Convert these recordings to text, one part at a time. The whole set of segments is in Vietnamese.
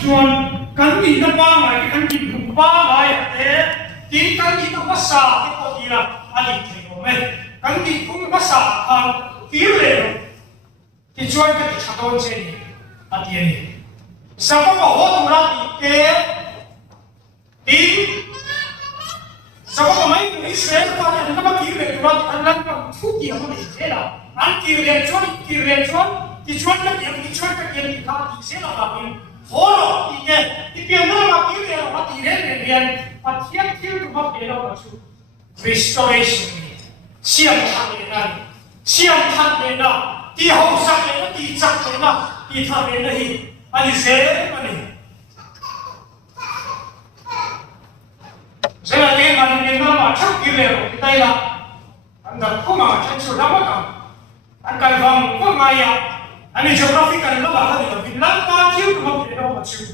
chuan kan ni na ba ngai kan ni hum ba ngai te tin kan ni na sa te ko ira ali the ko me kan ni hum ba sa khan tir le ti chuan ka ti thadon che ni ati ni sa ko ho tu ra ti te tin sa ko mai ni se pa ni na ba tir le tu ra an lan ka thu ki ho ni che la an tir le chuan ti chuan ka ti chuan ka ti ka ti se la ba ni Holo, di Pianna ma chiude ma dire viene a chiacchiere ma però su restoration sia thadena ti ho sakena ti chakena ti thadena hi ani se mani 제가 내 말은 나 chakkileero taila anda kuma chanchu ramaka ankan bang kumaya ani geographical lo ba ha ni lang ba chiu ko pero ma chiu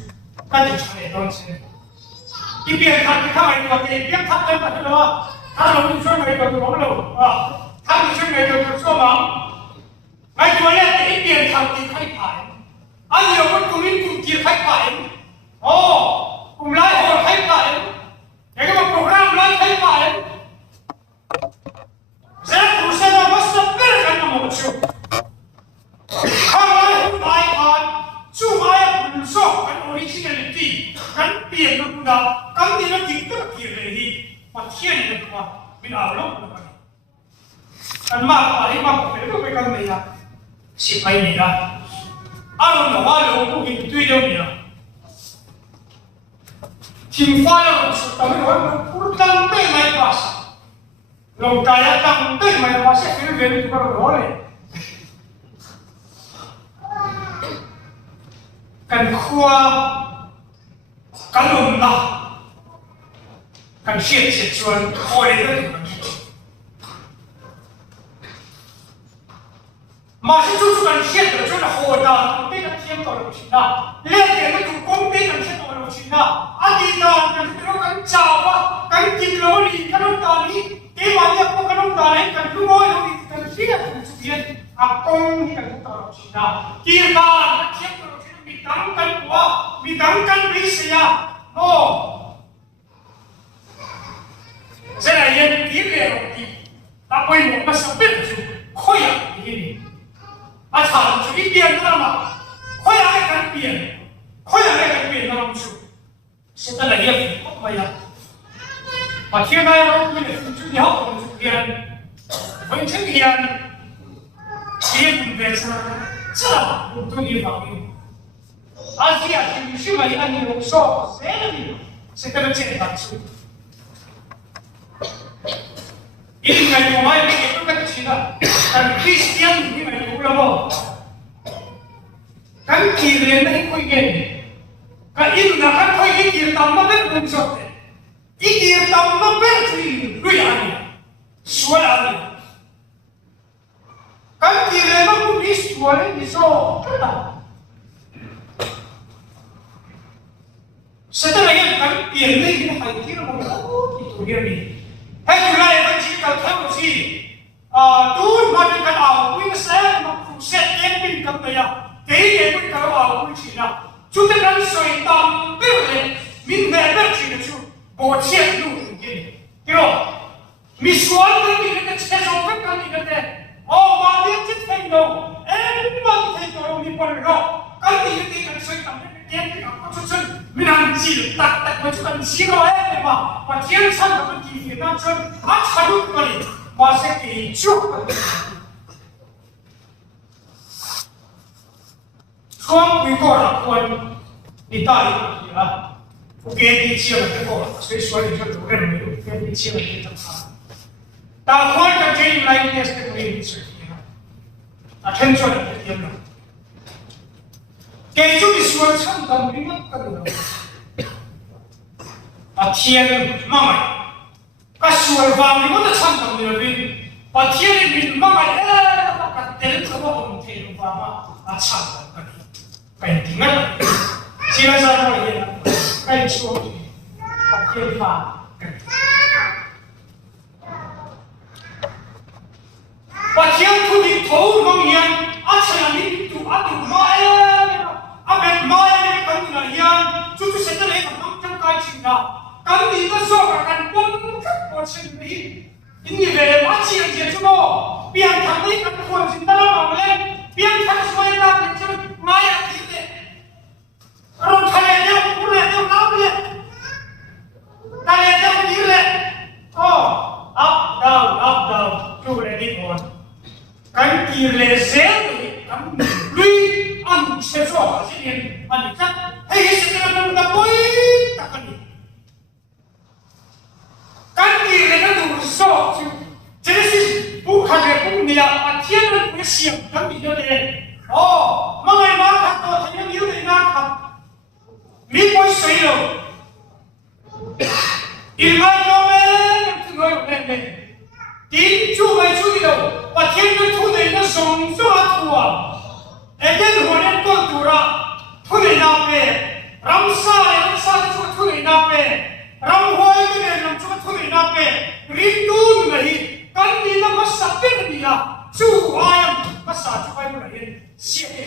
kan ni chane don che ipian khat ka mai ko ke pian khat ka ba lo ha lo ni choi mai ko lo lo ha ni choi mai ko so ma mai ko le ipian khat ti khai pai ani yo ko tu rin tu ki khai pai kum lai ho khai pai cái program lai khai pai sẽ tu sẽ là mất sắp biết cái nào một chiều chú ai cũng so cái originality cái biển nó cũng đã cái gì nó chính thức kiểu này thì mà thiên này mà mình ảo lắm rồi anh mà phải phải có cái này là chỉ phải này là anh nó nói là cũng bị tuy đâu nhỉ thiên phái là sự tao nói cũng tăng tên này mà lòng tài là tăng tên này mà sẽ phải về được cái đó này kan khua kan lum na kan hiet che chuan khoi le ni ma si chu kan hiet le chuan ho da pe kan thiam to lo chin na le ke na tu kong pe kan hiet to lo chin na a ti da kan ro kan chaw wa kan ti lo ni kan ro ta ni ke ma ya ko kan ro ta ni kan lu mo lo ni kan hiet chu hiet a kong ni kan to lo chin na ti da na thiam to bị đắng cân bí xì à sẽ là yên tí lệ thì ta quay một cái sắp biết chú khôi ạ thì gì à thẳng chú ít tiền nữa mà khôi ạ cái biển nó làm chú sẽ ta là yên không mày à mà thiên này nó cũng là chú đi học của chú tiền vẫn chứng hiện tiền về sao rất là một tôi đi vào Asia si riusciva agli anni non so se te lo c'è faccio il mio mai che tu che ci dà al cristiano di me tu lavoro kan kire nei ko gen ka in na kan ko ge kir tam ma be kun so te i kir tam ma be tri lu ya ni suala ni kan kire ma ku ni suala ni so ta Setelah yang kami pilih ini hadir mengaku itu dia ni. Hai mulai bagi kalau si tuh mana kan awal ini saya nak set camping kan tu ya. Kaya pun kalau awal ini Cina, kita kan syaitan pilih min berber Cina tu bocet tu ini. Kira misual tu kita cakap kan kita mana kita tahu, mana kita tahu ni perlu. Kalau kita kan syaitan camping apa tu mình chỉ đặt một chút xin lỗi em mà thiên san là vấn đề Việt Nam chân hát phải đúng cái này mà sẽ kỳ trước không bị cô là quân đi tay à ok đi chia là cái cô所以说你就有认为跟你chia là cái正常但换个这一来也是可以是啊听出来的天哪给主的说唱当兵啊，干的啊天妈咪，个说话你我都唱当的兵，把天的兵妈咪个点什么红天话嘛啊唱的个，本地啊，基本上我也该说的，把天话跟，把天土的头弄严，啊这样你读啊读嘛呀。Abet mai kan na ya 了，刚你的说法看崩开我身体，因为马起人接触过，别看你看混进到了嘞，别看说那你就妈呀你嘞，然后他来了不来就拿不嘞，他来了你嘞，哦，up down，就来你过，看你嘞谁嘞，看lui ăn xe số sẽ liền ăn chắc hay sẽ là bối tất cả cái gì là nó đủ số chứ chỉ bu khăn cái bu nhiều mà thiên nó cũng xiêm cái gì đó đấy mà ngày mai khát tôi thấy nó nhiều ngày mai khát mi bối sấy rồi in mai đó mấy người này tín chú mấy chú đi đâu và thiên nó thu này nó sống số là thua Eden honen kon tura thuni na pe ramsa chu thuni na pe ram hoi ke ne nam chu thuni na pe rindu nahi kan ni na masape ni ya chu ayam masa chu pai nahi sia e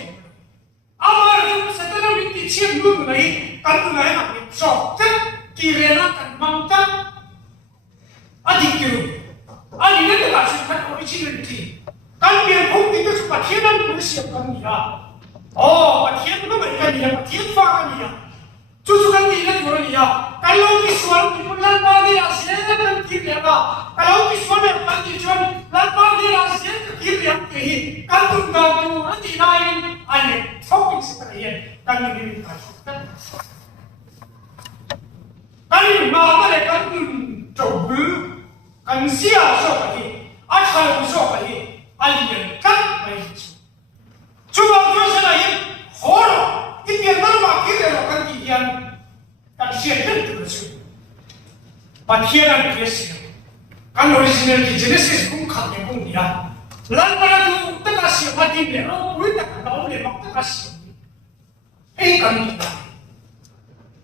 amar chu satana minti chim nu nahi kan nahi na ni so te ki re na kan mang ta adikyu ani ne ka chu kan originality kan biar không thì cái bát thiên nó cũng siap kan ni ya bát thiên nó mới kan ni ya bát thiên pha kan ni ya chu kan ni na thor ni ya kalau ki sual ki pulan ba ni asia kan ki ya ka kalau ki sual me kan ki chuan lan ba ni asia ki ya ke hi kan tu ga tu ati nai ane topic se kan ye kan ni ka kan ma ma le kan chou bu kan sia so ka hi a chal so ka hi alien kan mai chu ba chu se la yin hor ki pian na ma ki le kan ki yan kan sia ten tu chu ba thiên an ke sia kan original ki genesis kum khat ne kum ya lan ba tu ta ka sia ba tin le ro ui ta ka le mak ta ka sia ei kan ni da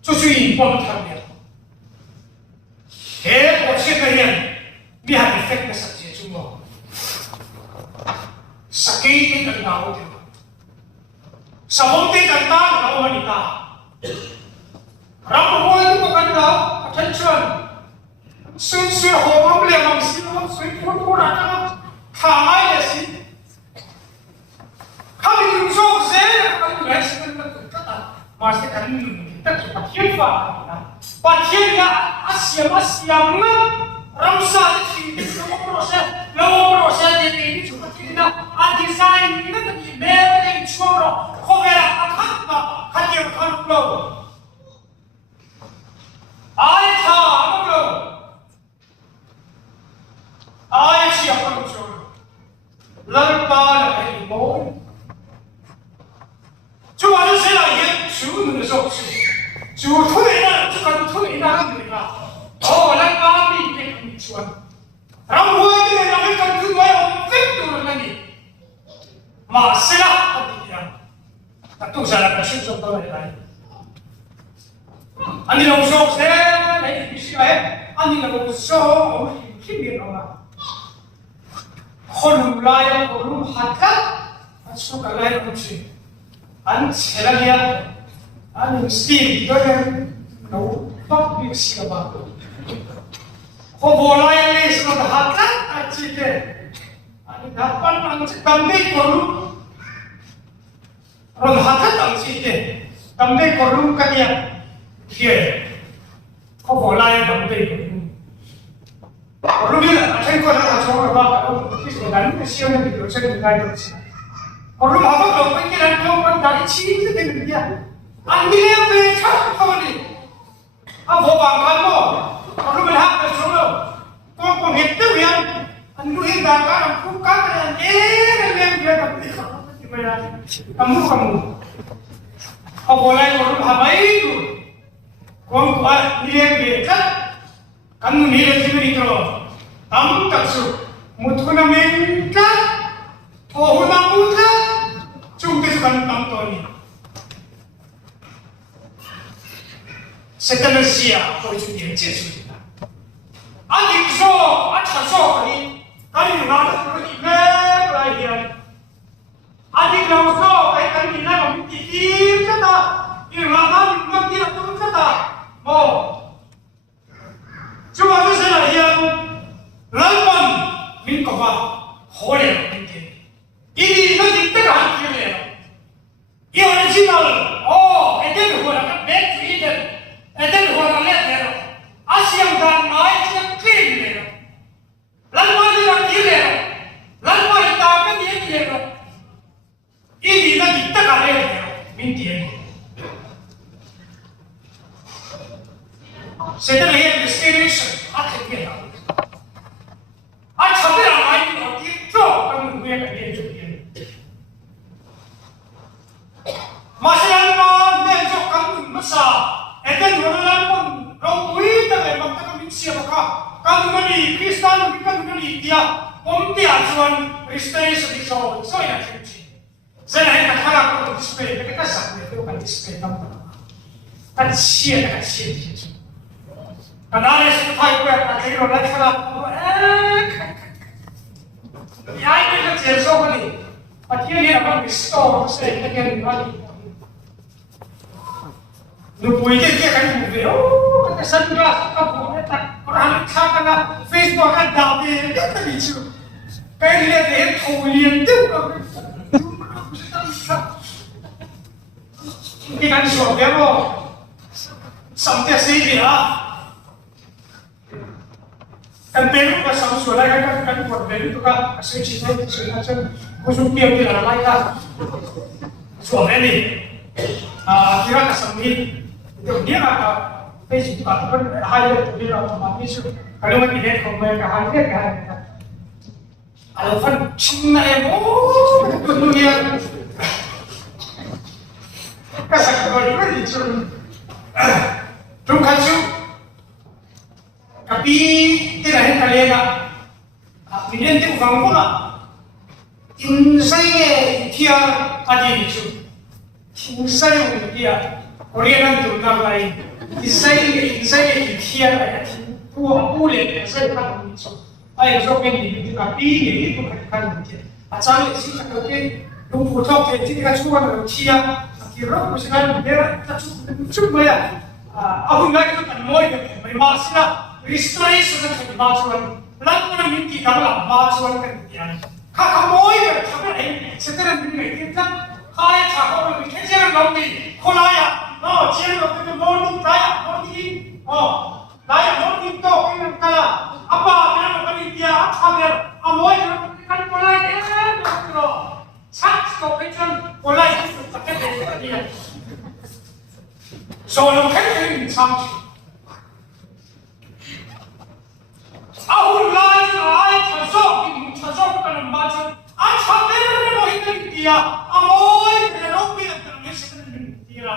chu chu yin po ta le he ko che ka yan bi ha effect na sa che chu mo sakit kan tao dia. Sabonte kan tao kau wanita. Ramu boy itu kan tao attention. Sui hobong le mang sih, sui pun ada. Kamai ya sih. Kami unsur saya kan tu sih kan kata. Masih kan kita cepat hifa. Patiennya asyam ramsa itu semua proses ini cuma kita design ini kan mereka cuma kamera akan hadir kan lo ayah apa lo ayah siapa lo lalu lagi mau cuma ada saya lagi cuma nusuk cuma tuh ini lalu kami ini cuan ramai ini lagi kan tu yang fikir lagi masalah pendidikan tentu salah kasih contoh lain ani langsung saya naik bisa ani langsung kimi orang kolum lain kolum hakat masuk ke lain kunci an selagi an mesti dengan no topik siapa ko bolai ni sudah hakat acike ani dapat mangcik tambe korum ron hakat acike tambe korum kania kia ko bolai tambe korum ni acai ko na chora ba ko kis dan ni siapa ni ko cek ngai tu korum apa ko pergi dan ko kan dari chi tu dia andi le be chat ko ni apa bang kamu kalau berhak bersuara, kau hidup yang anu hingga sekarang bukan yang dia kamu kau boleh orang habai itu, kau buat dia bekat, kamu nilai sendiri itu, kamu tak su, mutuna minta, tohuna muda, cuma sekarang kamu ni. Setelah siap, kau itu dia jesuh. Adik so, acah so ni, kali mana tu ni lagi. Adik lau so, kali mana kami tikir kata, ini mana kami tidak tahu kata, mau sẽ tới hiện destination ăn thịt biển ăn chấm cái là ai đi ở kia cho con người cái gì chuyện mà sẽ ăn mà nên cho con người mất sa em tên của nó là con rau quý ta lại mặc ta mình xia vào con người đi Christian con người đi tia ông tia chuan restoration đi cho là chuyện gì giờ này cái thằng nào cũng display cái sản phẩm này cũng display tâm cái xia cái xia cái đó là sự thay đổi cái gì đó là cái nào ai biết cái gì số cái gì mà kia này là cái store sẽ cái cái gì đó Thupui cái mục tiêu cái sân ra cái bộ này ta có hàng khác cái là Facebook cái đào đi cái gì chứ cái này để thâu liền tiêu cái cái số cái đó sắm tiền gì vậy à kan pelu ka sam su lai kan por pelu to ka se chi sai se na chen ko su piam ti la lai ka su me ni kira ka sam ni to dia ka Facebook ka kan hai le to dia ma mi su ka lo ma ki he ko me ka hai le ka alo fan chin na e mo tu dia ka sa ko ni ni chu trung kan chu tapi tidak ada kalian kemudian tu orang pun insai dia ada itu insai dia Korean tu nama lain insai dia ada tua boleh insai kan itu ayah sok ini tapi itu kan dia asal sih kalau ke rumpu top itu kita cuma dia kira mesti dia cuma ya aku nggak itu kan mau itu masih restoration kan bacuan lang mana minti kala bacuan kan dia kakak moy kan setelah ini kita kaya cakap lebih kecil lagi kolaya no kecil lagi morning kaya morning kaya morning to kan kala apa kan dia apa amoy kan kolaya kan sak to kan kolaya itu tak ada dia so lo kan sam Aku lai chazok kan macam sampai mau hidup dia amoy kalau bila terus dia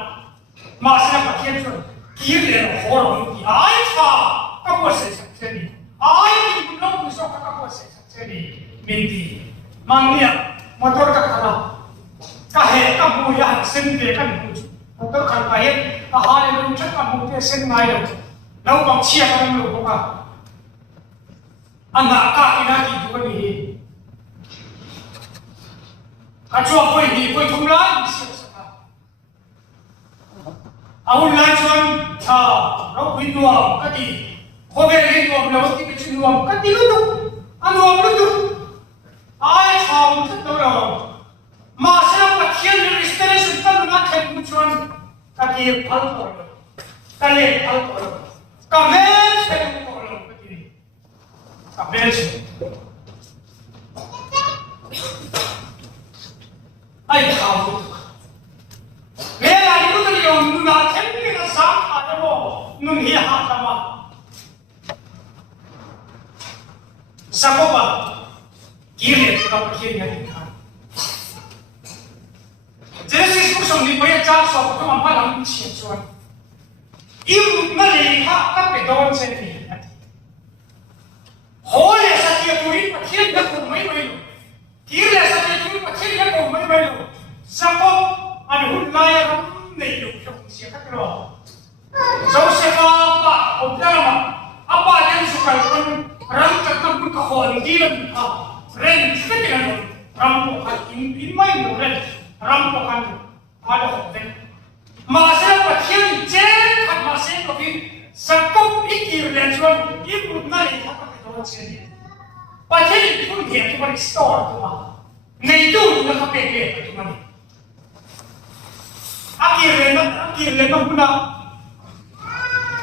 masih pakai tu kira orang dia aicha kamu sendiri ai belum bisa kamu sendiri minti mangnya motor kakala kahe kamu yang sendiri kan motor kan kahe kahal yang macam kamu dia sendiri lalu bang siapa yang lu buka anak kaki lagi juga ni, kacau apa ini? Kau jumlah awal lanjutan, rau hinduam kati, hotel hinduam, lewat kita hinduam kati lutu, anuam lutu, ay cawang tertolong, masa pakian dari restoran kan nak kemudian kati palpor, kali palpor, kamen saya Amazing. Ay kau. Mera itu tu yang nuna tempat nasab ada mo nunhia hatama. Sakoba kiri kita kiri yang kita. Genesis pusong di bawah jasa tu mampu dalam ciuman. Ibu mereka kapedon sendiri. Holy sahaja turin pakai dia kumai malu, kira sahaja turin pakai dia kumai malu. Zakob ada hulaya ram neyu siapa kero. Jauh siapa obama apa yang suka kan ram cakap berkahon diam ren sekian rampokan ini main ren rampokan ada hotel. Masa pakai jen kan masih kopi Zakob ikir dan cuan ibu nari Pakai pun dia tu balik store tu mah. Neitu nak pakai tu mah. Akhirnya guna.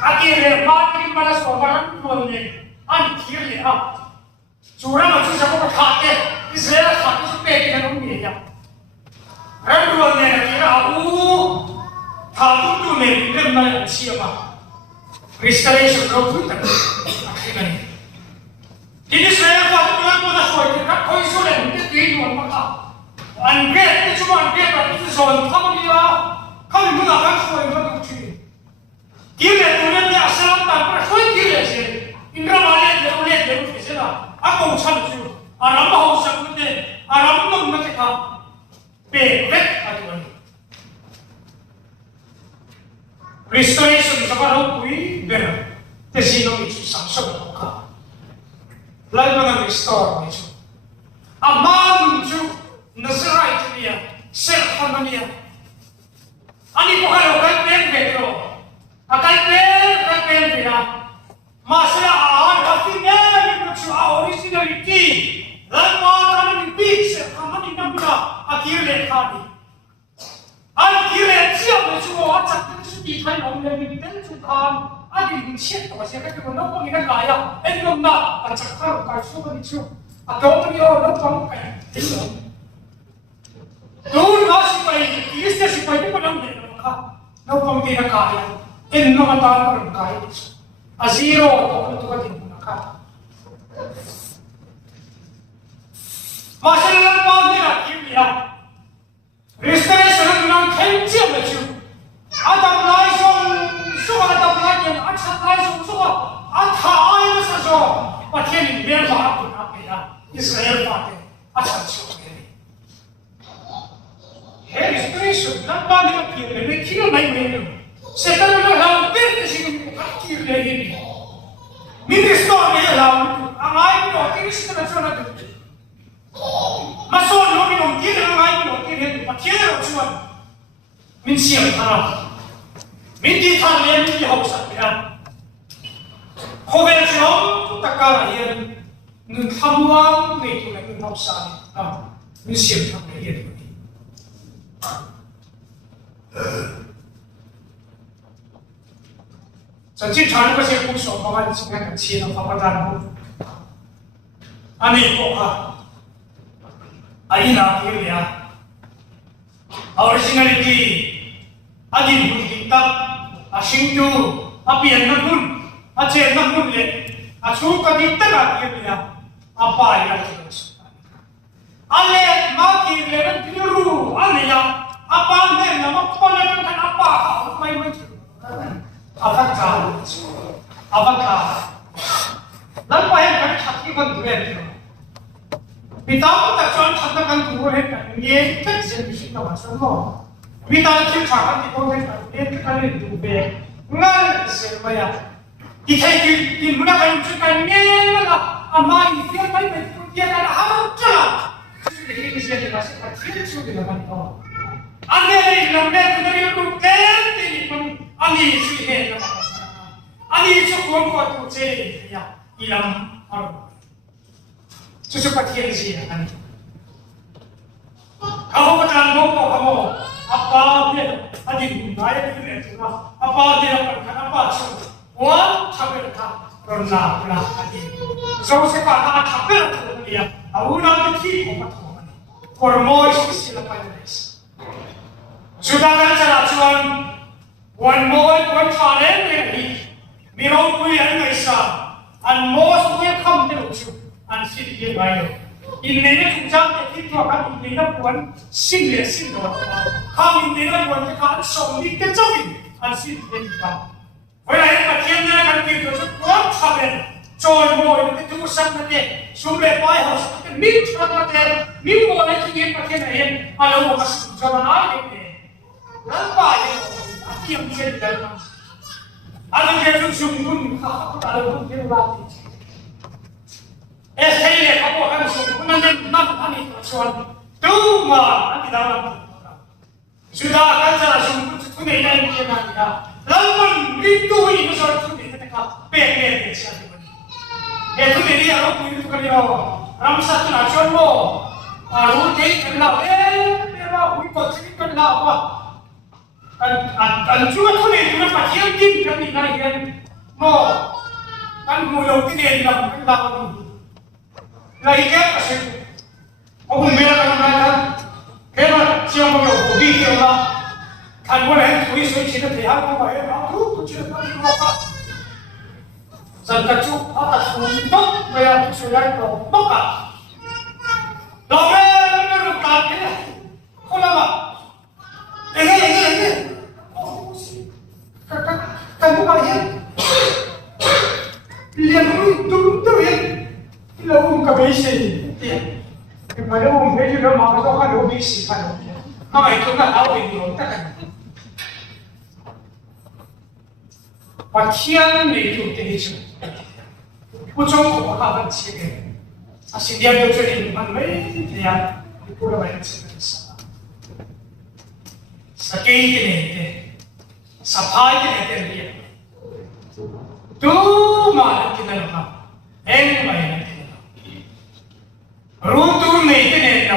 Akhirnya marketing mana sobaran tu ni. Akhirnya curang macam siapa berkata, Israel kata supaya kita nombor dia. Ramai ni kira aku tahu tu ni mana siapa. restoration of food. Ini saya buat tuan pada soal kita kau isolen kita di luar maka. Angkat itu cuma angkat itu soal kamu dia kau menggunakan soal itu ciri. Kira tuan dia asal tanpa soal kira sih. Indra malah dia boleh dia boleh sih lah. Aku ucap tu. Aram bahu sebutnya aram tu mereka bebek aduan. Restoration sekarang kui benar. Tesino itu samsung muka. Lalu mana restore itu. Aman itu Nazarite dia, serhan dia. Ani bukan orang pen betul. Akan pen dia. Masalah awal hatinya itu originality. Lalu mana ni big serhan ni nampak akhirnya kali. Akhirnya siapa itu acak itu kan orang yang ditentukan. Adi insiat apa sih kan kita nak pengen gaya, elok nak acak kalau suka itu, atau dia orang pangkai, itu. Dulu nasi pai, istri si pai itu pernah beli nak, nak pangkai nak gaya, elok mata orang gaya itu, aziro atau tu kan tidak nak. Masalah apa dia kimia, restoration dengan kenci macam, ada pelajaran. Suka ada pelajaran, acak pelajaran suka, ada ayat saja. Pasien biar faham apa ya, Israel faham, acak suka ini. Restoration, nampak dia kira, ni kira main main. Sekarang orang berkesini kira ini. Minister ni orang, angai tu, kiri kita macam mana tu? Masuk ni minum kira angai tu, kiri pasien orang min siap tanah. Minti thang minti hausa ya. Konvention takkan yang nungkamuan itu lagi hausa ni. Minti thang yang ini. Jadi cara kita kursus apa yang sebenarnya cina apa dan ani poha, aina kira, originality, adil kita. Asing tu, api yang namun, aceh namun le, asuk kadi tak dia dia, apa yang kita suka. Ale maki le biru, ale ya, apa anda nama pelajaran kan apa, main macam, apa kah, lalu apa yang kami cakap kan dua itu. Kita tak cuman cakap kan dua itu, ni tak jenis kita macam mana. Kita cakap cakap di bawah itu kan itu be, ngan sebaya. Kita di mana kan cakap ni lah, amai dia kan dia kan harus jalan. Jadi kita jadi masih kecil sudah kan itu. Anda ini lambat dari itu kan ini pun anda sih ni. Anda cukup kuat tu je ya, ilam harus. Cukup kecil sih kan. Kamu macam kamu. Apa dia adik gaya itu lah. Apa dia akan apa sih? Wah, capek tak? Pernah adik. So sekarang capek tu dia. Aku nak pergi ke mana? Kormoy sila payah. Sudah kan cara cuan one talent lagi. Mirau pun yang biasa. And most welcome to you. And sit here by you. Ini juga kita akan ini pun single. Kami ini pun kita somni kecil, ansih kita. Kalau pasien kan kita cukup sabar, coy mau itu urusan nanti. Sumber payah harus kita minta nanti, minta lagi kita pasien lain, kalau mau masuk jalan aja. Nampak ya, hati yang jadi dalam. Ada yang sungguh, kalau kita latih. Sekali aku akan sungguh nanti soal cuma nanti dalam sudah akan saya sungguh itu yang kita lalu itu ini soal itu kita pengen siapa itu dia aku itu kan dia ramsat nasional mo rute kenal memang ikut cerita apa kan cuma tu ni cuma pasien tim kan ini kan mo kan mulau ini dalam lagi kan pasien aku mereka kan kena siapa yang hobi dia kan boleh tulis cerita dia apa ya aku cerita apa dân các chú họ ta xuống bốc về sự lại tổ bốc cả đó nó được làm thế này không làm à đây các bố bà hiền liền đúng tự nhiên là ông cả bế sĩ tiền mà nếu ông bế chứ nó mà có khả năng bế sĩ khả năng mà mày chúng là áo bình thường tất cả把天美就对着，不中国他们这个，啊，今天就这里我们没这样，你不能为这个事，是给的，是拍的都嘛的那个嘛，哎嘛的那个，如都没的那个，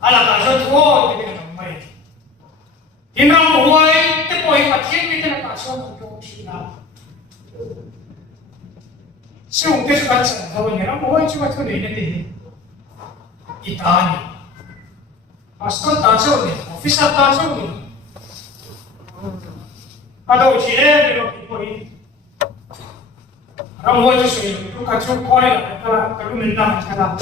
阿拉讲说错的那个没，你那不会，这不会把天美的那个说。Se un teso cazzo da venire a voi ci faccio bene di Italia. Ascoltazione, fissazione. Ad oggi però poi non voglio solo, tu cazzo poi la comunità c'era.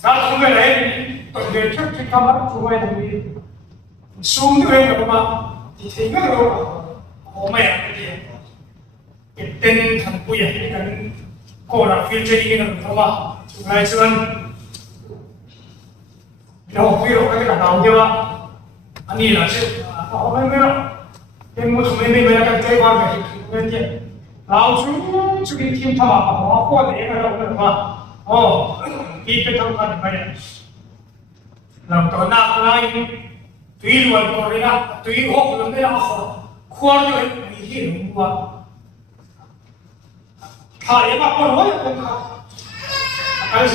Da come lei, perché c'è che camera tu vai di sum dove ma ti tengo comeเป็นทางผู้ใหญ่ในการก่อรับฟิลเจอร์นี่นะเพราะว่าช่วงนั้นเราคุยเราก็จะกับเราเดียวอันนี้แหละใช่เขาไม่รู้เป็นมุสลิมไม่เป็นการใจว่าแบบนี้เราช่วยทีมทำอะไรเขาพูดเองเราแบบว่าโอ้ที่เป็นทำกันไปเราตอนนั้นเราตุยวันก่อนเลยนะตุยหกเราไม่ได้เอาควรจะมีที่หนึ่งว่า他也把我也跟他，开始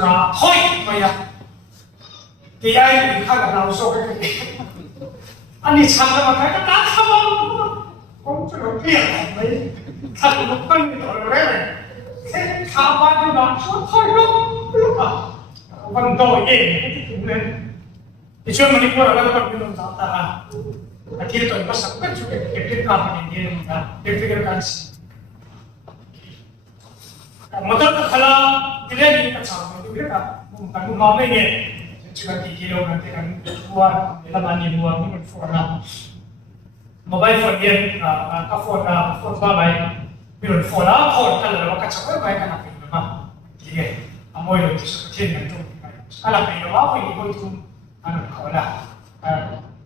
啦，嘿，妈呀！第二你看到老说这个，啊你唱的嘛，他个打他嘛，我这个变了没，他怎么笨到了嘞？他把就拿说太肉啊，问到耶，对不对？你说嘛，你过来那个不能找他啊，他听到你把什么就给他们的人啊，给这个干事。Motor kalau tidak ni kacau, dia kata, bukan mama ni, cuma tiga orang kan buat dalam ani buat ni phone mobile phone dia, phone bagai, bila phone kalau kacau bagai kan apa ni mah, dia, amoy lo tu sekian tu, kalau pilih apa ni kau tu, kau lah,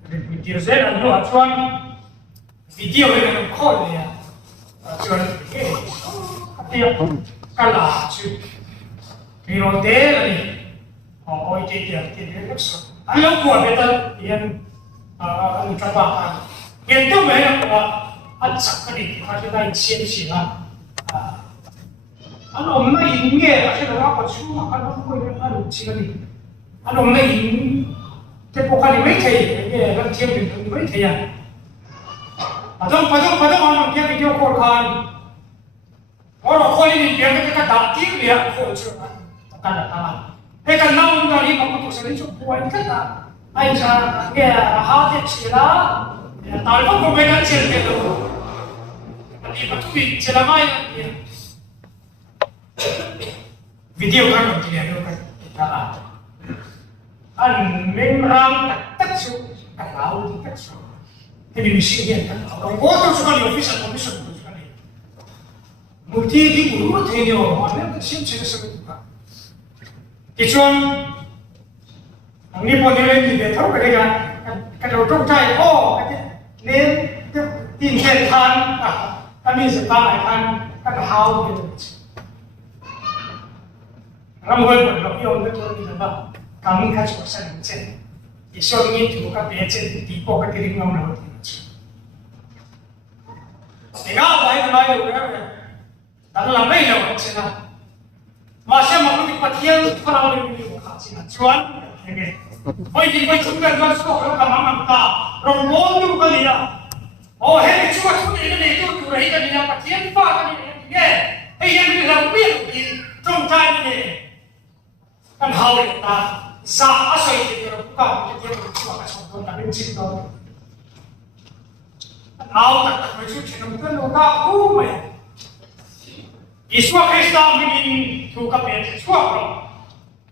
video saya tu acuan video yang kau dia, acuan dia cái là chứ vì nó thế là gì họ ôi tiền nước sạch anh lúc của người ta tiền anh cho bạn tiền đâu mấy là anh sắp cái gì他就在先起了anh ông nó赢nghe là cái đó có chú mà anh không quên anh chỉ cái gì anh ông nó赢cái bộ cái mấy thầy cái cái thiên bình mấy thầy à phải không anh kia video call khai orang kau ini dia kita dati dia kau cuma tak ada. Mereka namun dari mampu sendiri cukup kita. Aisyah dia hati cila, tahu kau mereka cila itu. Tapi betul cila main dia. Video kan dia kita ada. An memang tak su, kalau tak su. Tapi mesti dia tak. Kau tu suka di office multi di guru tu ni orang ni siapa cakap sebut tu. Kecuali ni pun dia ni dia tahu mereka kalau tu cai ni tin kan kami sekarang kan how gitu. Ramai orang yang orang tu ni apa kami kan cuma senang. Isu ni tu kan biasa di bawah kiri ngam tu. Tengah baik orang dalam mai lo cina, masih mahu dipatian kalau ini bukan cina, cuan, ini, baik cuma jual sekolah kamar kita, rombong tu kan dia, oh hei cuma ini itu tu rasa dia patian apa ni, yang dia lebih di tengah ini, kan hal kita, sah asal itu bukan dia cuma contoh tapi cinta, awak tak macam cina bukan orang aku อิสวาคริสต์มินถูกกับเป็นชั่วคราว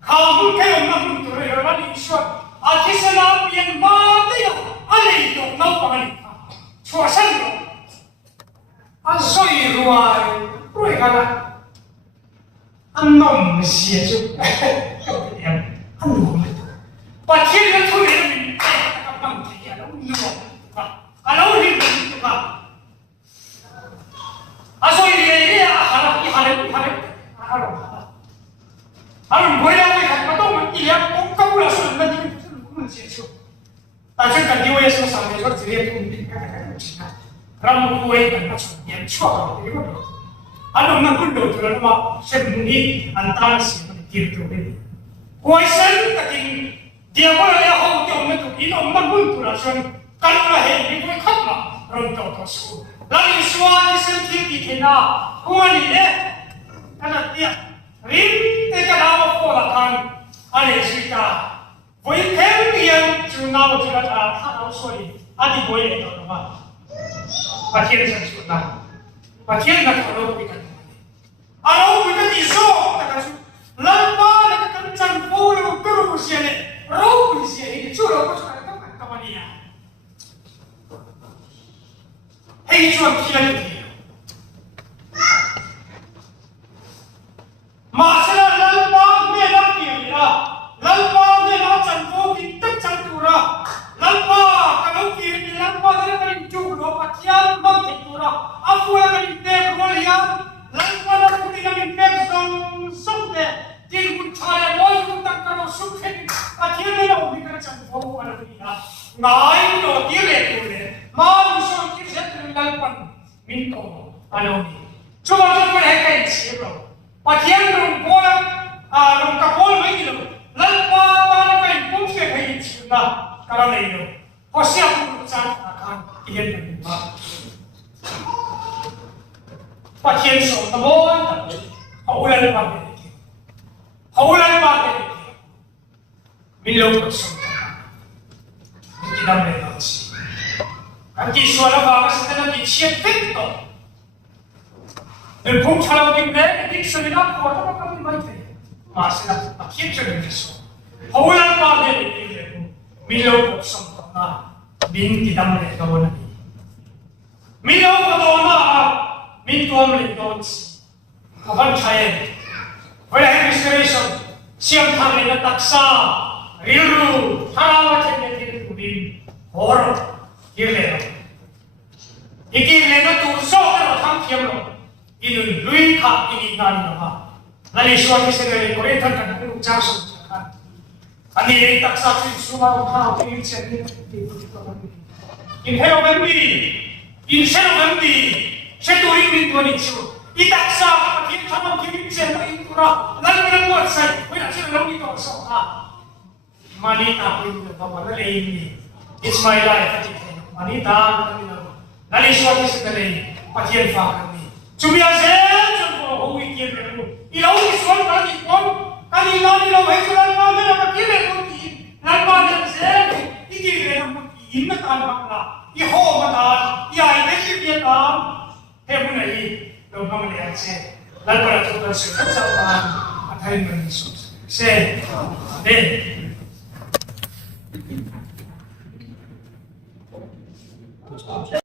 เขาบุกเข้ามาบุกตัวเรือวันอิสวาอาทิตย์ละเปลี่ยนบ้านเดียวอะไรตกน้ำปังนี่ชั่วสั้นลงอันสวยรวยรวยกันละอันน้องเสียจุดอันน้องปัจจัยก็ช่วยเราเป็นกำลังใจเราหนุ่มกันเราหนุ่มกันอาศัยเรื่องอะไรบ่อยเลยครับต้องมันอีเลี้ยงผมก็พูดส่วนมันที่มันเสียชุดแต่ฉันกันที่ว่าจะสั่งให้เขาเสียทุนดิ้นกันนะเราคุยกันมาชนยันชั่วเราอยู่อันนั้นมันคุณดูตัวเราว่าเช่นนี้อันตรายสิ่งมันกินตัวเองหวยเส้นก็จริงเดี๋ยวว่าเราเอาตัวมันถูกอินมันคุณตัวเราชนกันมาเห็นนี่ไม่ขัดมาเราต้องต่อสู้แล้วอีสวาที่เส้นที่ดีขึ้นนะหัวนี่เนี่ยนั่นแหละริมแต่ก็เราพอละกันอะไรสิกาไว้เพิ่มเพียงจุดน้ำจุดละถ้าเราสวยอันนี้บ่อยเลยตัวว่าประเทศฉันสุดนะประเทศนั้นเราไปกันเราไปกันที่โซ่แต่ก็สุดลังบ้านแล้วก็กันจังฟูเราก็รู้เสียเลยเราไปเสียที่จุดเราก็ช่วยกันทำอะไรให้ชวนที่นั่นมาเสร็จแล้วบ้านเนี่ยเราเกี่ยวนะแล้วบ้านเนี่ยเราจังฟูกินตั้งจังตัวละแล้วบ้านก็เราเกี่ยวแล้วบ้านเนี่ยกันจุกเราปัจจัยมันติดตัวละอาฟูเรากันเต็มหัวเลยแล้วบ้านเราคุณนี่กันเต็มส่งเด็ดที่คุณชายร้อยคุณตั้งกันเราสุขเห็นอาทิตย์นี้เราไม่กันจังฟูอะไรนี่นะนายเราเกี่ยวเลยตัวเลยมาดูส่วนที่เสร็จแล้วปันมินโตอะไรนี่ช่วยเราไปให้กันเสียเราปัจจัยเราโบราณเรากับโบราณไม่ดีเลยแล้วป้าตาเนี่ยเป็นผู้เสียให้เสียนะการอะไรอยู่พอเสียผู้จัดการเอียนเป็นบ้าปัจจัยส่งตะโบนเขาเลยบ้าเลยเขาเลยบ้าเลยมิลล์ก็ส่งที่นั่นเลยนะkan ki suara bahasa kita di chat itu dan pun kalau di mana di seminar kuat apa kami baca masalah akhir jadi itu haulan pada itu milo sempurna bin kita melihat kawan ini milo kawan min tuan melihat kawan kawan saya oleh administration siap kami nak taksa riru harawat yang jadi bin horor Kirlena, ikirlena tu soal orang kiamlo, ini lui kah ini nari nama, lalu suatu sekali koretan kan aku jauh kan, ani ini tak satu semua orang ini cerita ini hero bambi, ini hero bambi, saya ini tuan itu, itak sah kita sama kita cerita itu lah, lalu kita buat saya, kita cerita lagi tu soal, manita pun bawa lalu ini, it's my life. Manita kami na nali suatu sekali pakian fa kami cuma aja cuma hui kian aku ilau isuan kali pun kali ilau hejulan mana nak pakian aku ni lalu ada saya ini kita ini kan bangla iho mata ya ini dia kan hebu nahi lo kami lihat saya lalu pada tu kan saya sama ada yang menyusul saya deh